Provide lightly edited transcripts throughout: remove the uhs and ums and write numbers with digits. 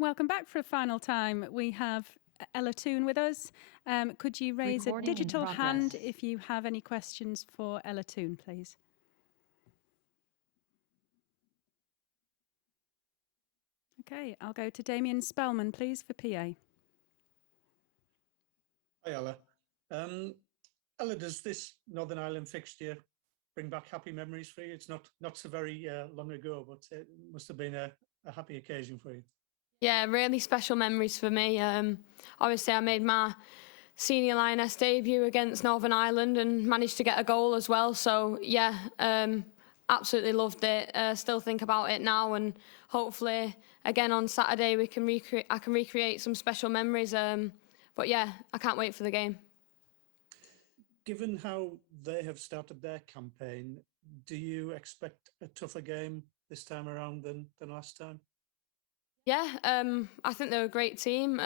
Welcome back for a final time. We have Ella Toone with us. Could you raise a digital hand if you have any questions for Ella Toone, please? Okay, I'll go to Damien Spellman, please, for PA. Hi, Ella. Ella, does this Northern Ireland fixture bring back happy memories for you? It's not so very long ago, but it must have been a happy occasion for you. Yeah, really special memories for me. Obviously, I made my senior Lioness debut against Northern Ireland and managed to get a goal as well. So, yeah, absolutely loved it. Still think about it now, and hopefully, again on Saturday, I can recreate some special memories. But yeah, I can't wait for the game. Given how they have started their campaign, do you expect a tougher game this time around than last time? Yeah, I think they're a great team.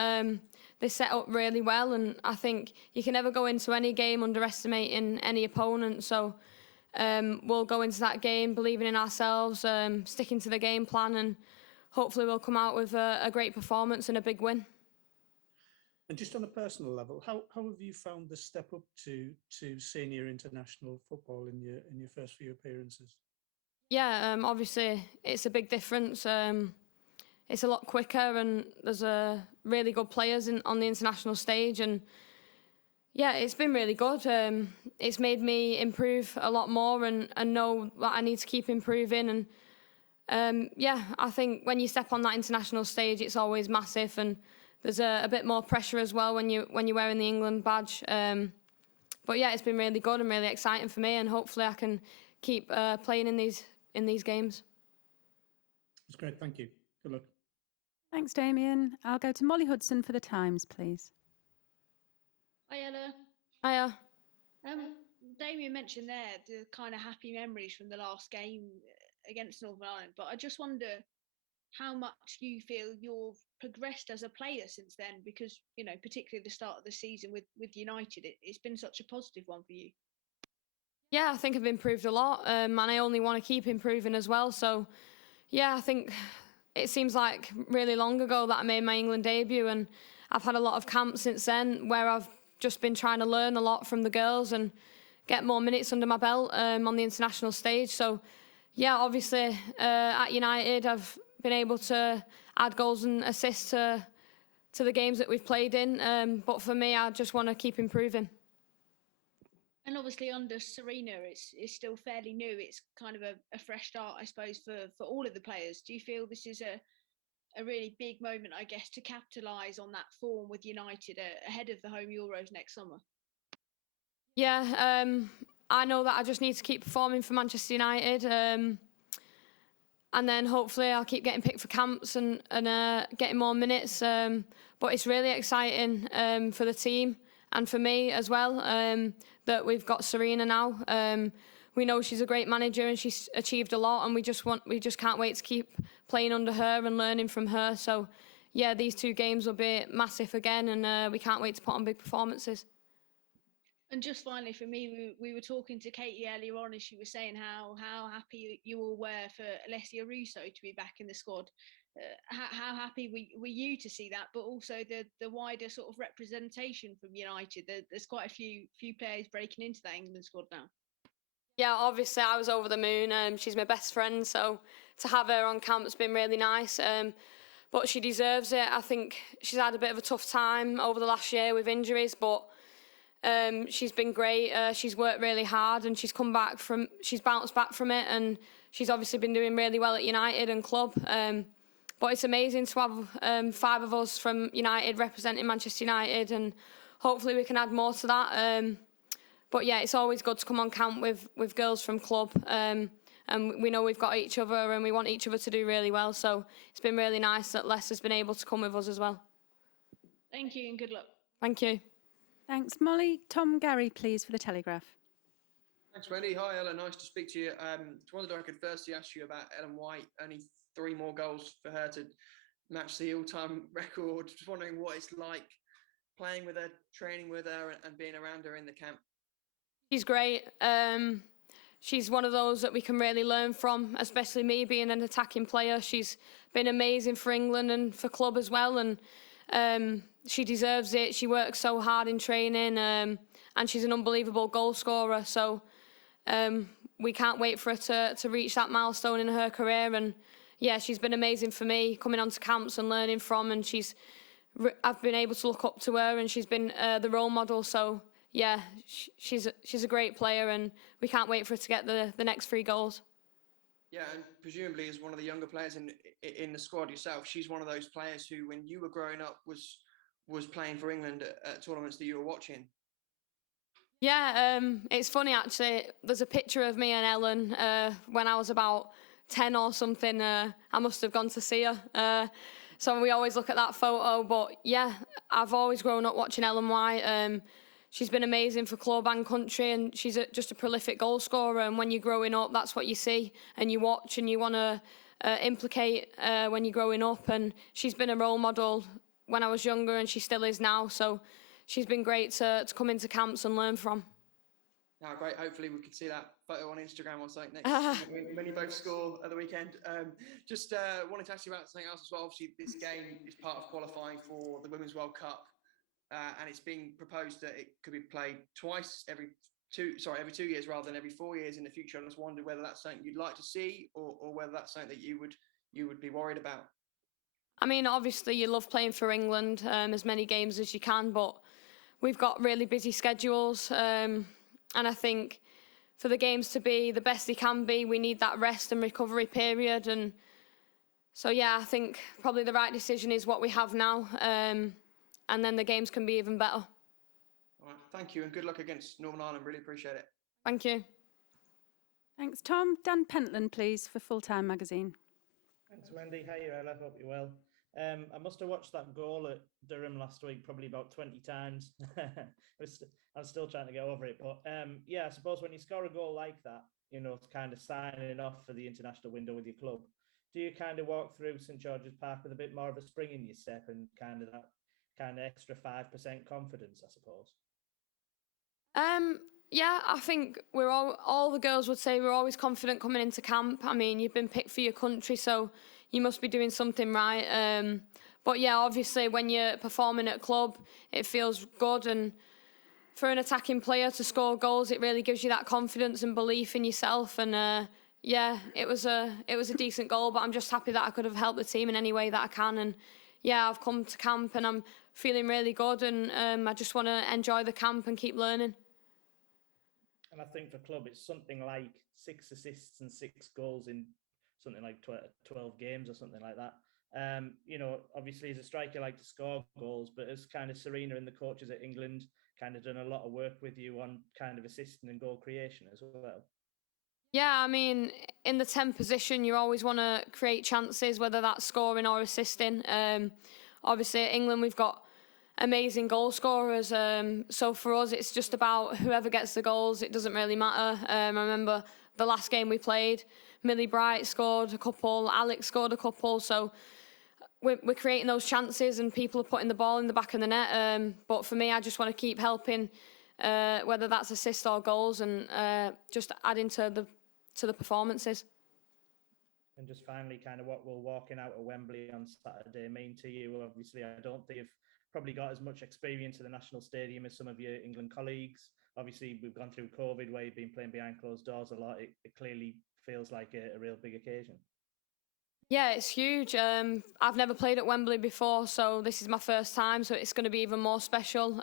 They set up really well, and I think you can never go into any game underestimating any opponent. So we'll go into that game believing in ourselves, sticking to the game plan, and hopefully we'll come out with a great performance and a big win. And just on a personal level, how have you found the step up to senior international football in your first few appearances? Yeah, obviously it's a big difference. It's a lot quicker, and there's really good players on the international stage, and yeah, it's been really good. It's made me improve a lot more and know that I need to keep improving. And yeah, I think when you step on that international stage, it's always massive, and there's a bit more pressure as well when you're wearing the England badge. But yeah, it's been really good and really exciting for me, and hopefully I can keep playing in these games. That's great. Thank you. Good luck. Thanks, Damien. I'll go to Molly Hudson for the Times, please. Hi, Ella. Hiya. Damien mentioned there the kind of happy memories from the last game against Northern Ireland, but I just wonder how much you feel you've progressed as a player since then, because, you know, particularly the start of the season with United, it's been such a positive one for you. Yeah, I think I've improved a lot, and I only want to keep improving as well. So, yeah, I think it seems like really long ago that I made my England debut, and I've had a lot of camps since then where I've just been trying to learn a lot from the girls and get more minutes under my belt on the international stage. So, yeah, obviously at United I've been able to add goals and assists to the games that we've played in. But for me, I just want to keep improving. And obviously under Serena, it's still fairly new. It's kind of a fresh start, I suppose, for all of the players. Do you feel this is a really big moment, I guess, to capitalise on that form with United ahead of the home Euros next summer? Yeah, I know that I just need to keep performing for Manchester United, and then hopefully I'll keep getting picked for camps and getting more minutes. But it's really exciting for the team and for me as well, that we've got Serena now. We know she's a great manager and she's achieved a lot, and we just can't wait to keep playing under her and learning from her. So, yeah, these two games will be massive again, and we can't wait to put on big performances. And just finally, for me, we were talking to Katie earlier on, and she was saying how happy you all were for Alessia Russo to be back in the squad. How happy were you to see that, but also the wider sort of representation from United? There's quite a few players breaking into that England squad now. Yeah, obviously I was over the moon. She's my best friend, so to have her on camp's been really nice. But she deserves it. I think she's had a bit of a tough time over the last year with injuries, but she's been great. She's worked really hard, and she's bounced back from it, and she's obviously been doing really well at United and club. But it's amazing to have 5 of us from United representing Manchester United, and hopefully we can add more to that. But yeah, it's always good to come on camp with girls from club, and we know we've got each other and we want each other to do really well. So it's been really nice that Leicester's been able to come with us as well. Thank you and good luck. Thank you. Thanks, Molly. Tom Gary, please, for the Telegraph. Thanks, Wendy. Hi, Ella. Nice to speak to you. Just wondered if I could firstly ask you about Ellen White. Only 3 more goals for her to match the all-time record. Just wondering what it's like playing with her, training with her, and being around her in the camp. She's great. she's one of those that we can really learn from, especially me being an attacking player. She's been amazing for England and for club as well, and she deserves it. She works so hard in training, and she's an unbelievable goal scorer. So we can't wait for her to reach that milestone in her career. And yeah, she's been amazing for me, coming onto camps and learning from, and I've been able to look up to her, and she's been the role model. So yeah, she's a great player, and we can't wait for her to get the next 3 goals. Yeah, and presumably as one of the younger players in the squad yourself, she's one of those players who, when you were growing up, was playing for England at tournaments that you were watching. Yeah, it's funny actually. There's a picture of me and Ellen when I was about 10 or something. I must have gone to see her. So we always look at that photo. But yeah, I've always grown up watching Ellen White. She's been amazing for club and country, and she's just a prolific goal scorer. And when you're growing up, that's what you see and you watch, and you want to implicate when you're growing up. And she's been a role model when I was younger, and she still is now. So she's been great to come into camps and learn from. No, great. Hopefully we can see that photo on Instagram or something next when you both score at the weekend. Just wanted to ask you about something else as well. Obviously, this game is part of qualifying for the Women's World Cup, and it's being proposed that it could be played every 2 years rather than every 4 years in the future. I just wondered whether that's something you'd like to see, or whether that's something that you would be worried about. I mean, obviously you love playing for England, as many games as you can, but we've got really busy schedules, and I think for the games to be the best they can be, we need that rest and recovery period. And so, yeah, I think probably the right decision is what we have now, and then the games can be even better. All right, thank you, and good luck against Northern Ireland. Really appreciate it. Thank you. Thanks, Tom. Dan Pentland, please, for Full Time Magazine. Thanks, Wendy. Hi, Ella. Hope you're well. I must have watched that goal at Durham last week probably about 20 times. I'm still trying to get over it. But yeah, I suppose when you score a goal like that, you know, it's kind of signing off for the international window with your club. Do you kind of walk through St George's Park with a bit more of a spring in your step and kind of that kind of extra 5% confidence, I suppose? Yeah, I think we're all the girls would say we're always confident coming into camp. I mean, you've been picked for your country, so you must be doing something right. But yeah, obviously when you're performing at club, it feels good, and for an attacking player to score goals, it really gives you that confidence and belief in yourself. And yeah, it was a decent goal, but I'm just happy that I could have helped the team in any way that I can. And yeah, I've come to camp and I'm feeling really good, and I just want to enjoy the camp and keep learning. And I think for club, it's something like 6 assists and 6 goals in something like 12 games or something like that. You know, obviously as a striker, you like to score goals, but as kind of Serena and the coaches at England kind of done a lot of work with you on kind of assisting and goal creation as well. Yeah, I mean, in the 10 position, you always want to create chances, whether that's scoring or assisting. Obviously, at England, we've got amazing goal scorers. So for us, it's just about whoever gets the goals. It doesn't really matter. I remember the last game we played, Millie Bright scored a couple, Alex scored a couple. So we're creating those chances, and people are putting the ball in the back of the net. But for me, I just want to keep helping, whether that's assists or goals, and just adding to the performances. And just finally, kind of what will walking out at Wembley on Saturday mean to you? Obviously, I don't think you've probably got as much experience at the National Stadium as some of your England colleagues. Obviously, we've gone through COVID where you've been playing behind closed doors a lot. It clearly feels like a real big occasion. Yeah, it's huge. I've never played at Wembley before, so this is my first time, so it's going to be even more special.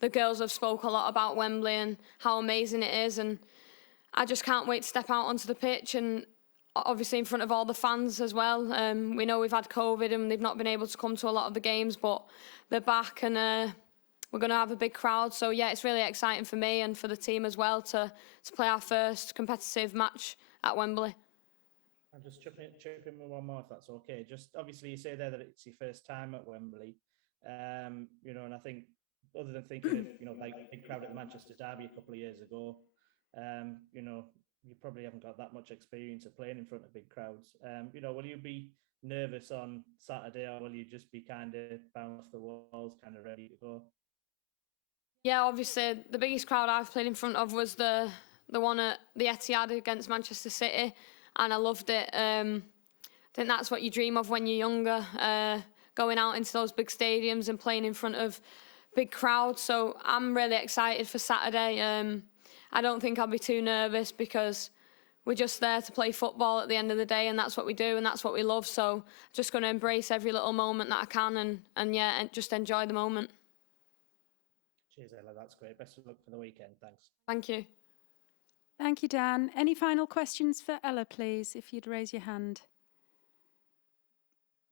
The girls have spoke a lot about Wembley and how amazing it is, and I just can't wait to step out onto the pitch, and obviously in front of all the fans as well. We know we've had COVID and they've not been able to come to a lot of the games, but they're back, and we're going to have a big crowd. So yeah, it's really exciting for me and for the team as well to play our first competitive match at Wembley. I'll just chip in with one more, if that's okay. Just obviously you say there that it's your first time at Wembley, you know, and I think other than thinking of, you know, like big crowd at the Manchester Derby a couple of years ago, you know, you probably haven't got that much experience of playing in front of big crowds. You know, will you be nervous on Saturday, or will you just be kind of bounce off the walls, kind of ready to go? Yeah, obviously the biggest crowd I've played in front of was the the one at the Etihad against Manchester City, and I loved it. I think that's what you dream of when you're younger, going out into those big stadiums and playing in front of big crowds. So I'm really excited for Saturday. I don't think I'll be too nervous because we're just there to play football at the end of the day, and that's what we do and that's what we love. So just going to embrace every little moment that I can and just enjoy the moment. Cheers, Ella. That's great. Best of luck for the weekend. Thanks. Thank you. Thank you, Dan. Any final questions for Ella, please, if you'd raise your hand?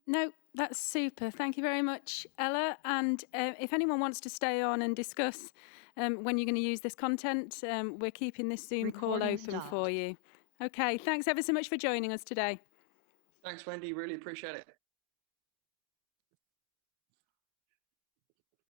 No, that's super. Thank you very much, Ella. And if anyone wants to stay on and discuss when you're going to use this content, we're keeping this Zoom call open for you. Okay, thanks ever so much for joining us today. Thanks, Wendy. Really appreciate it.